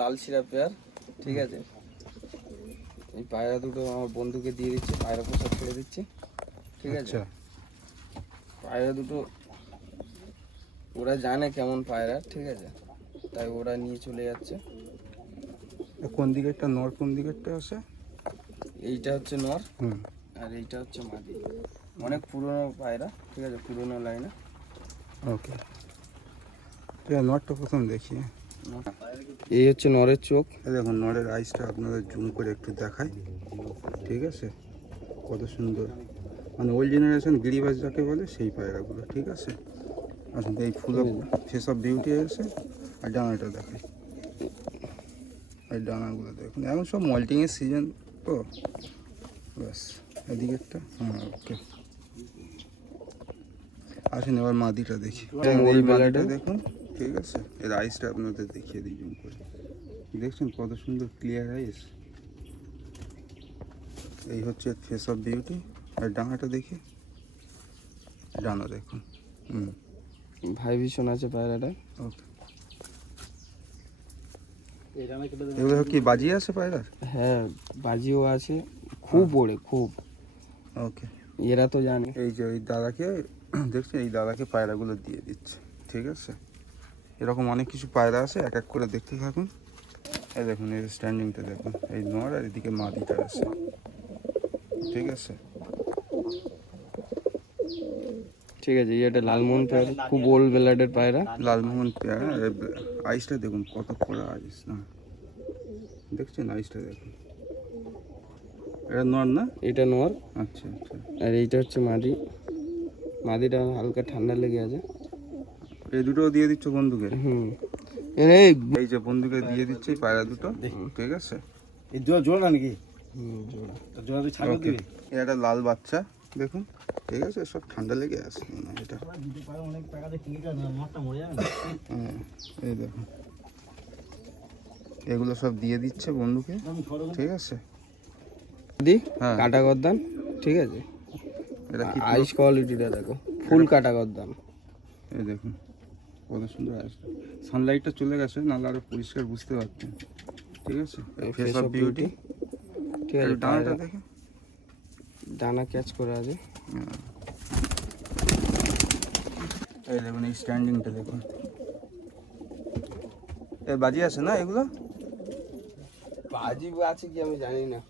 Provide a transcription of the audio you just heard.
লাল শিরা পেয়ার, ঠিক আছে। এই পায়রা দুটো আমার বন্ধুকে দিয়ে দিচ্ছি, পায়রা পোশাক ছেড়ে দিচ্ছি, ঠিক আছে। পায়রা দুটো ওরা জানে কেমন পায়রা, ঠিক আছে, তাই ওরা নিয়ে চলে যাচ্ছে। কোন দিকেরটা নর, কোন দিকেরটা আছে? এইটা হচ্ছে নর আর এইটা হচ্ছে মাদি। অনেক পুরনো পায়রা, ঠিক আছে, পুরনো লাইনে। ওকে, নরটা প্রথম দেখি। এই হচ্ছে নরের চোখ। দেখুন নরের আইসটা আপনাদের জুম করে একটু দেখাই, ঠিক আছে। কত সুন্দর, মানে ওল্ড জেনারেশন গিরিবাজ যাকে বলে সেই পায়রাগুলো, ঠিক আছে। আসলে এই ফুল ফেস অফ বিউটি আছে। আর ডানাটা দেখাই, এই ডানাগুলো দেখুন, এখন সব মল্টিংয়ের সিজন তো, ব্যাস। এদিকেরটা ওকে। আসেন এবার মাদিটা দেখি। এই মাদিটা দেখুন, ঠিক আছে। এর আইসটা আপনাদের দেখিয়ে দিই জুম করে। দেখছেন কত সুন্দর ক্লিয়ার আইস। এই হচ্ছে ফেস অফ বিউটি। আর ডানাটা দেখি, ডানা দেখুন। ভাই ভীষণ আছে পায়রাটা। ওকে, এগুলো কি বাজি আছে পায়রার? হ্যাঁ, বাজিও আছে, খুব ওড়ে খুব। ওকে, এরা তো জানে। এই যে এই দাদাকে দেখছেন, এই দাদাকে পায়রাগুলো দিয়ে দিচ্ছে, ঠিক আছে। এরকম অনেক কিছু পায়রা আছে, এক এক করে দেখতে থাকুন। এই দেখুন এর স্ট্যান্ডিংটা দেখুন, এই নর আর এদিকে মাদিটা আছে, ঠিক আছে। ঠিক আছে, এটা লালমোহন পেয়ার, খুব ওল্ড ব্লাডের পায়রা। লালমোহন পেয়ার। আইসটা দেখুন কত বড় আইস, না দেখছেন আইসটা দেখুন। এটা নর না? এটা নর। আচ্ছা আচ্ছা। আর এইটা হচ্ছে মাদি। মাদিটা হালকা ঠান্ডা লেগে আছে। এই দুটোও দিয়ে দিচ্ছ বন্ধুকে? এই যে বন্ধুকে দিয়ে দিচ্ছে এই পায়রা দুটো, ঠিক আছে। এই জোড়া নাকি? জোড়া তুই ছাগল দিবি? এটা লাল বাচ্চা দেখুন, ঠিক আছে। সব ঠান্ডা লেগে আছে এটা। অনেক টাকা দিয়ে কিনে মাছটা মরে যাবে না? এই দেখুন এগুলো সব দিয়ে দিচ্ছে বন্ধুকে, ঠিক আছে। হ্যাঁ, কাটা গদ্দান, ঠিক আছে। এটা কি আইস কোয়ালিটিটা দেখো, ফুল কাটা গদ্দান। এই দেখুন কত সুন্দর আসছে। সানলাইটটা চলে গেছে, নাহলে আরো পরিষ্কার বুঝতে পারতেন, ঠিক আছে। ফেস অফ বিউটি, ঠিক আছে। ডানাটা দেখে, ডানা ক্যাচ করে আছে। এই দেখুন এই স্ট্যান্ডিংটা দেখুন। এ বাজি আছে না এগুলো? বাজি আছে কি আমি জানি না।